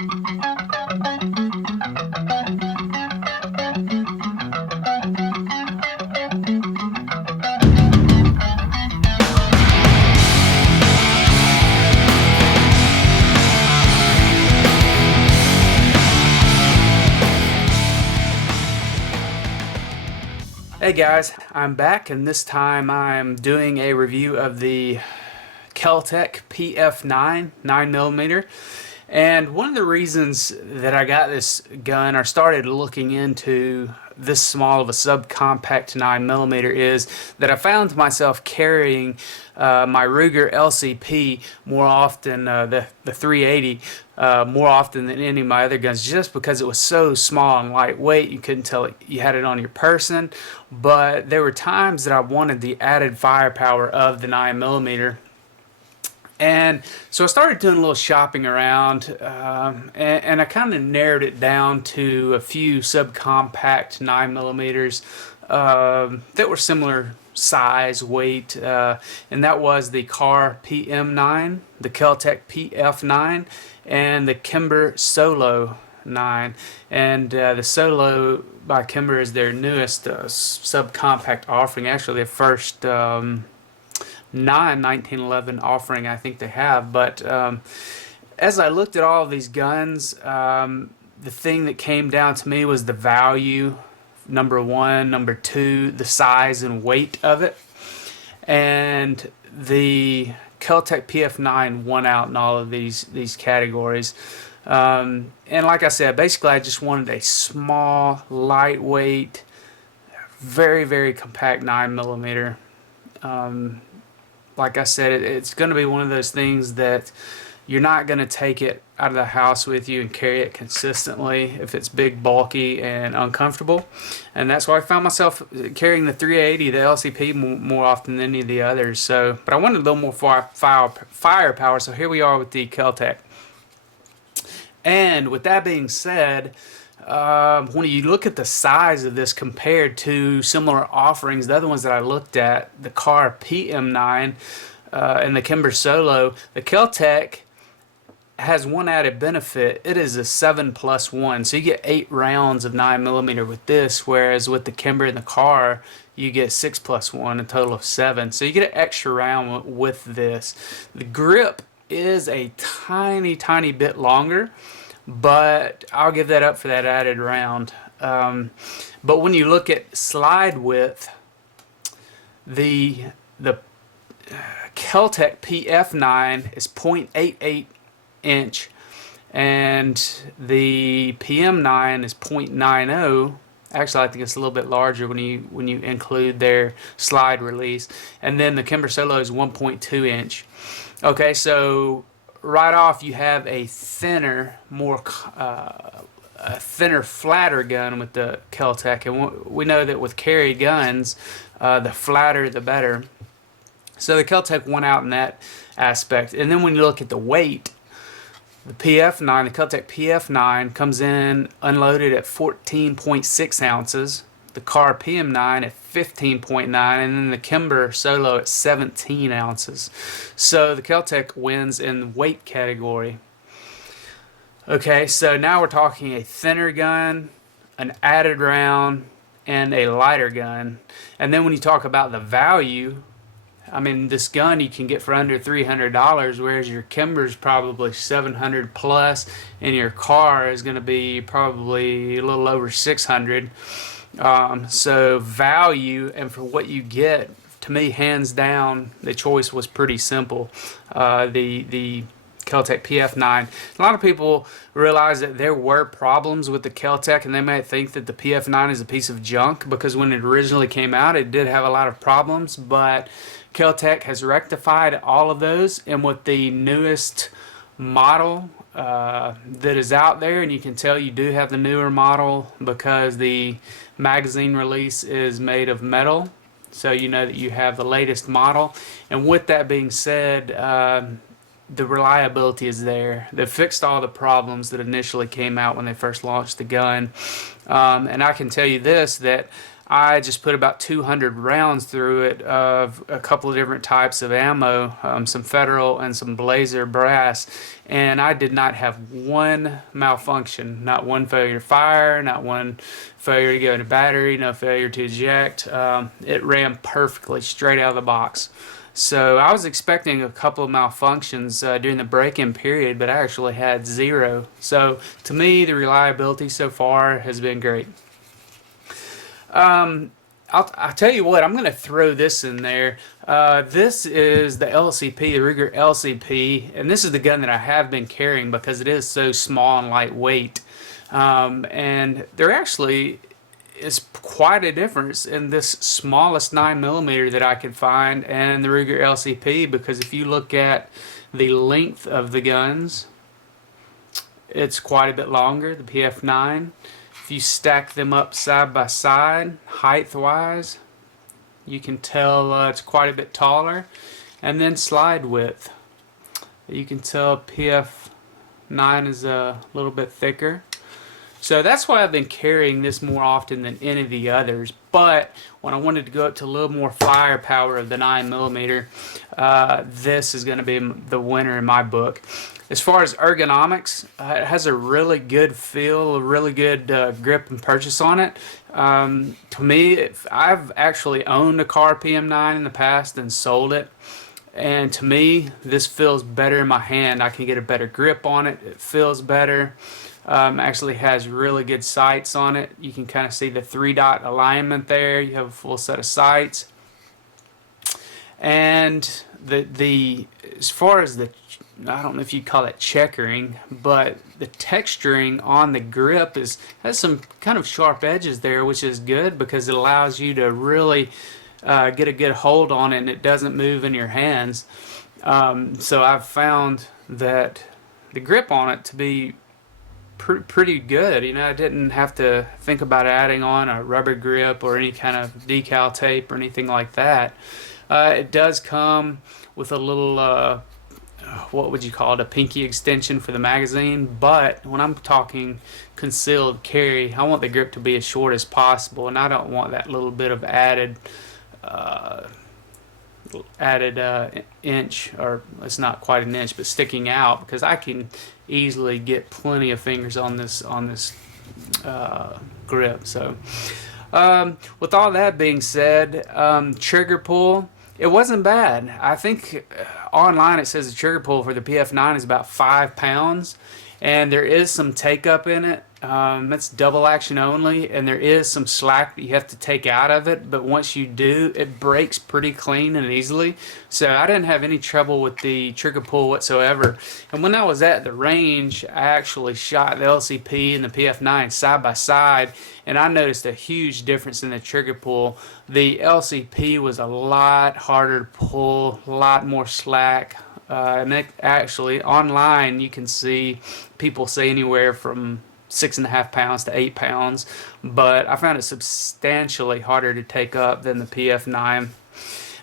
Hey guys, I'm back, and this time I'm doing a review of the Keltec PF9 9mm. And one of the reasons that I got this gun or started looking into this small of a subcompact 9mm is that I found myself carrying my Ruger LCP more often, the 380, more often than any of my other guns, just because it was so small and lightweight. You couldn't tell you had it on your person, but there were times that I wanted the added firepower of the 9mm. And so I started doing a little shopping around, and I kind of narrowed it down to a few subcompact 9mm that were similar size, weight, and that was the Kahr PM9, the Keltec PF9, and the Kimber Solo 9. And the Solo by Kimber is their newest subcompact offering, actually their first non-1911 offering I think they have. But as I looked at all of these guns, the thing that came down to me was the value, number one. Number two, the size and weight of it. And the Keltec PF9 won out in all of these categories. And like I said, basically I just wanted a small, lightweight, very, very compact 9mm. Like I said, it's going to be one of those things that you're not going to take it out of the house with you and carry it consistently if it's big, bulky, and uncomfortable. And that's why I found myself carrying the 380, the LCP, more often than any of the others. So, but I wanted a little more firepower, so here we are with the Keltec. And with that being said, when you look at the size of this compared to similar offerings, the other ones that I looked at, the Kahr PM9 and the Kimber Solo, the Keltec has one added benefit. It is a 7+1, so you get 8 rounds of 9mm with this, whereas with the Kimber and the Kahr you get 6+1, a total of 7. So you get an extra round with this. The grip is a tiny bit longer, but I'll give that up for that added round. But when you look at slide width, the Keltec PF9 is 0.88 inch, and the PM9 is 0.90. Actually, I think it's a little bit larger when you include their slide release, and then the Kimber Solo is 1.2 inch. Okay, so right off you have a thinner, flatter gun with the Keltec, and we know that with carry guns, the flatter the better. So the Keltec won out in that aspect. And then when you look at the weight, the PF9, the Keltec PF9 comes in unloaded at 14.6 ounces. The Kahr PM9 at 15.9, and then the Kimber Solo at 17 ounces. So the Keltec wins in the weight category. Okay, so now we're talking a thinner gun, an added round, and a lighter gun. And then when you talk about the value, I mean, this gun you can get for under $300, whereas your Kimber's probably $700 plus, and your Kahr is going to be probably a little over $600. So value, and for what you get, to me, hands down, the choice was pretty simple. The Keltec PF9. A lot of people realize that there were problems with the Keltec, and they might think that the PF9 is a piece of junk, because when it originally came out, it did have a lot of problems, but Keltec has rectified all of those, and with the newest model that is out there, and you can tell you do have the newer model because the magazine release is made of metal, so you know that you have the latest model. And with that being said, the reliability is there. They fixed all the problems that initially came out when they first launched the gun, and I can tell you this, that I just put about 200 rounds through it of a couple of different types of ammo, some Federal and some Blazer brass, and I did not have one malfunction, not one failure to fire, not one failure to go into battery, no failure to eject. It ran perfectly straight out of the box. So I was expecting a couple of malfunctions during the break-in period, but I actually had zero. So to me, the reliability so far has been great. I'll tell you what, I'm going to throw this in there. This is the LCP, the Ruger LCP, and this is the gun that I have been carrying because it is so small and lightweight. And there actually is quite a difference in this smallest 9mm that I could find and the Ruger LCP, because if you look at the length of the guns, it's quite a bit longer, the PF9. If you stack them up side by side, height-wise, you can tell it's quite a bit taller. And then slide width, you can tell PF9 is a little bit thicker. So that's why I've been carrying this more often than any of the others. But when I wanted to go up to a little more firepower of the 9mm, this is going to be the winner in my book. As far as ergonomics, it has a really good feel, a really good grip and purchase on it. To me, I've actually owned a Kahr PM9 in the past and sold it. And to me, this feels better in my hand. I can get a better grip on it. It feels better. Actually has really good sights on it. You can kind of see the 3-dot alignment there. You have a full set of sights. And as far as I don't know if you call it checkering, but the texturing on the grip has some kind of sharp edges there, which is good because it allows you to really get a good hold on it and it doesn't move in your hands. So I've found that the grip on it to be pretty good. You know, I didn't have to think about adding on a rubber grip or any kind of decal tape or anything like that. It does come with a little what would you call it, a pinky extension for the magazine, but when I'm talking concealed carry, I want the grip to be as short as possible, and I don't want that little bit of added inch, or it's not quite an inch, but sticking out, because I can easily get plenty of fingers on this grip. So with all that being said, trigger pull, it wasn't bad. I think online it says the trigger pull for the PF9 is about 5 pounds, and there is some take up in it. That's double action only, and there is some slack that you have to take out of it, but once you do, it breaks pretty clean and easily. So I didn't have any trouble with the trigger pull whatsoever. And when I was at the range, I actually shot the LCP and the PF9 side by side, and I noticed a huge difference in the trigger pull. The LCP was a lot harder to pull, a lot more slack. And actually, online, you can see people say anywhere from 6.5 pounds to 8 pounds, but I found it substantially harder to take up than the PF9.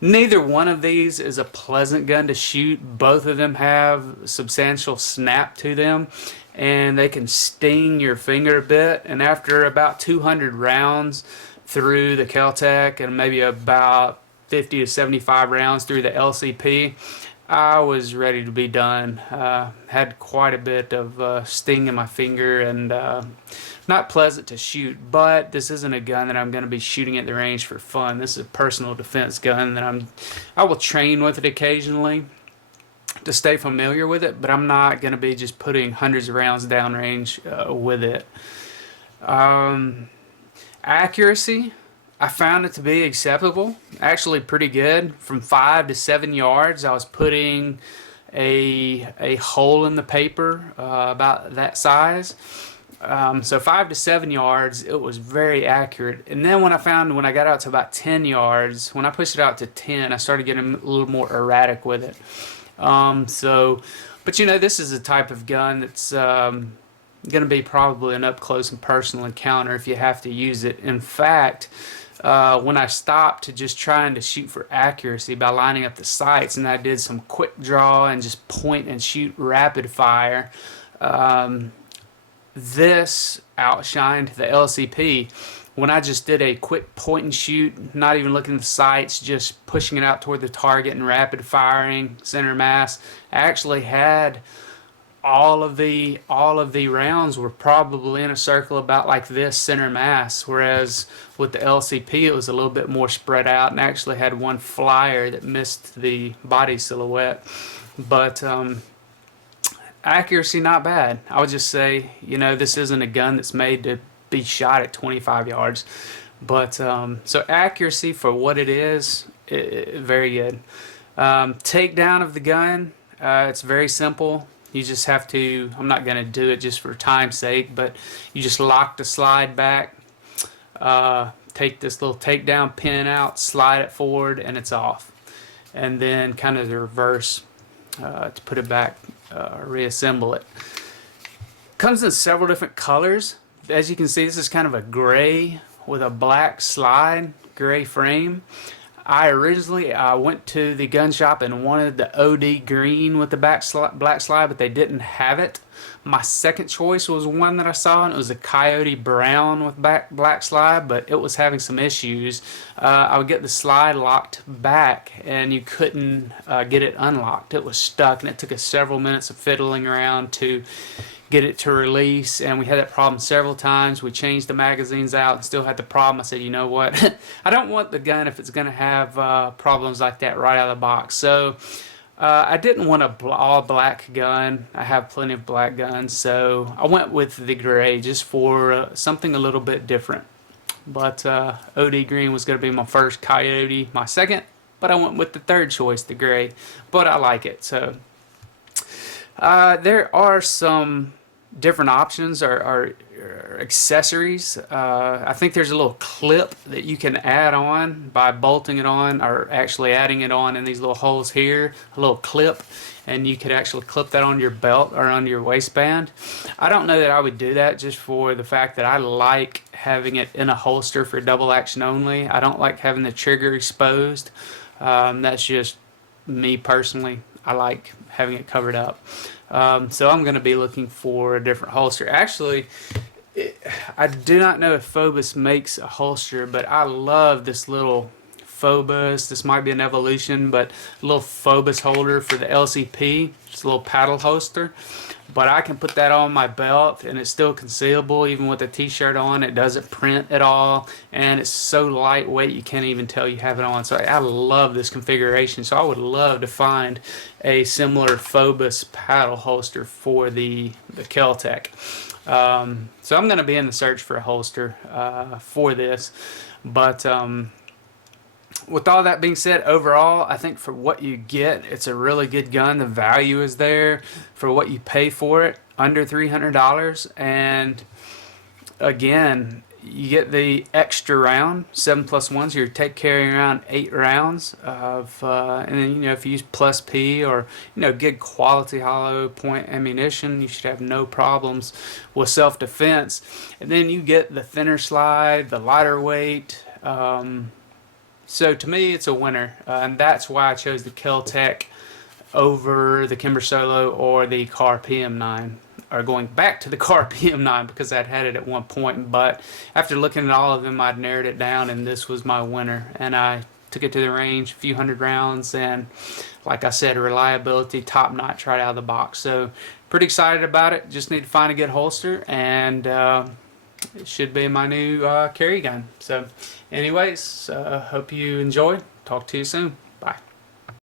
Neither one of these is a pleasant gun to shoot. Both of them have substantial snap to them, and they can sting your finger a bit. And after about 200 rounds through the Keltec and maybe about 50 to 75 rounds through the LCP, I was ready to be done. Had quite a bit of sting in my finger, and not pleasant to shoot, but this isn't a gun that I'm going to be shooting at the range for fun. This is a personal defense gun that I will train with it occasionally to stay familiar with it, but I'm not going to be just putting hundreds of rounds downrange with it. Accuracy, I found it to be acceptable, actually pretty good. From 5 to 7 yards, I was putting a hole in the paper about that size. So 5 to 7 yards, it was very accurate. And then when I got out to about 10 yards, when I pushed it out to 10, I started getting a little more erratic with it. But you know, this is a type of gun that's going to be probably an up close and personal encounter if you have to use it. In fact, when I stopped to just trying to shoot for accuracy by lining up the sights, and I did some quick draw and just point and shoot rapid fire, this outshined the LCP. when I just did a quick point and shoot, not even looking at the sights, just pushing it out toward the target and rapid firing center mass, I actually had all of the rounds were probably in a circle about like this center mass, whereas with the LCP it was a little bit more spread out, and actually had one flyer that missed the body silhouette. But accuracy not bad. I would just say, you know, this isn't a gun that's made to be shot at 25 yards, but so accuracy for what it is, very good. Takedown of the gun, it's very simple. You just have to, I'm not going to do it just for time's sake, but you just lock the slide back, take this little takedown pin out, slide it forward, and it's off. And then kind of the reverse to put it back, reassemble it. Comes in several different colors. As you can see, this is kind of a gray with a black slide, gray frame. I originally went to the gun shop and wanted the OD green with the black slide, but they didn't have it. My second choice was one that I saw, and it was a coyote brown with black slide, but it was having some issues. I would get the slide locked back, and you couldn't get it unlocked. It was stuck, and it took us several minutes of fiddling around to get it to release, and we had that problem several times. We changed the magazines out and still had the problem. I said, you know what, I don't want the gun if it's going to have problems like that right out of the box. So I didn't want a all black gun. I have plenty of black guns, so I went with the gray just for something a little bit different. But OD green was going to be my first, coyote my second, but I went with the third choice, the gray, but I like it. So there are some different options or accessories. I think there's a little clip that you can add on by bolting it on, or actually adding it on in these little holes here, a little clip, and you could actually clip that on your belt or on your waistband. I don't know that I would do that, just for the fact that I like having it in a holster for double action only. I don't like having the trigger exposed. That's just me personally. I like having it covered up. So I'm going to be looking for a different holster. Actually, I do not know if Phobos makes a holster, but I love this little Phobos. This might be an evolution, but a little Phobos holder for the LCP. Just a little paddle holster. But I can put that on my belt, and it's still concealable even with a t-shirt on. It doesn't print at all, and it's so lightweight you can't even tell you have it on. So I love this configuration. So I would love to find a similar Phobos paddle holster for the Keltec. So I'm going to be in the search for a holster for this. But with all that being said, overall, I think for what you get, it's a really good gun. The value is there for what you pay for it, under $300. And again, you get the extra round, 7+1, so you're carrying around 8 rounds of, and then, you know, if you use plus P or, you know, good quality hollow point ammunition, you should have no problems with self-defense. And then you get the thinner slide, the lighter weight. So to me, it's a winner, and that's why I chose the Keltec over the Kimber Solo or the Kahr PM9, or going back to the Kahr PM9 because I'd had it at one point. But after looking at all of them, I'd narrowed it down, and this was my winner. And I took it to the range, a few hundred rounds, and like I said, reliability top notch right out of the box. So pretty excited about it. Just need to find a good holster, and it should be my new carry gun. So anyways, hope you enjoyed. Talk to you soon.